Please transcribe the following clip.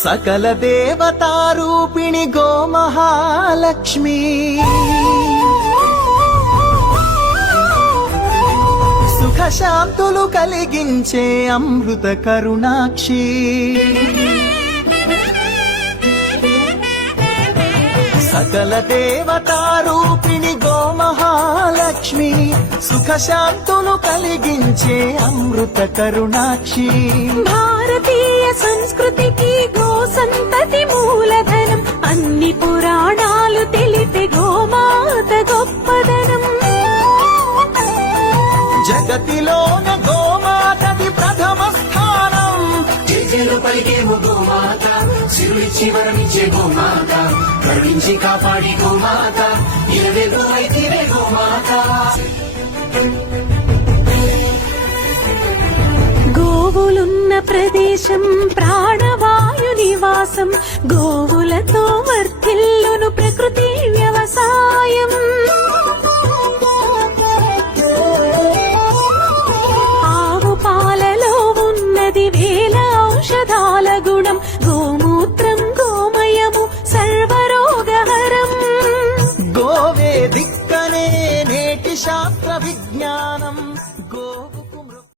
సకల దేవతారూపిణి గోమహాలక్ష్మి సుఖ శాంతులు కలిగించే అమృత కరుణాక్షి సకల దేవతారూపిణి గోమహాలక్ష్మి సుఖ శాంతులు కలిగించే అమృత కరుణాక్షి భారతీయ సంస్కృతికి గో సంతతి మూలధనం అన్ని పురాణాలు తెలిపే గోమాత గొప్పదనం జగతిలోన గోమాతది ప్రథమ స్థానం జేజేలు పలికేమో గోమాత సిరులిచ్చి వరమిచ్చే గోమాత కరుణించి కాపాడి గోమాత ఇలవేలు అయితే గోమాత గోవులున్న ప్రదేశం ప్రాణవాయు నివాసం గోవులతో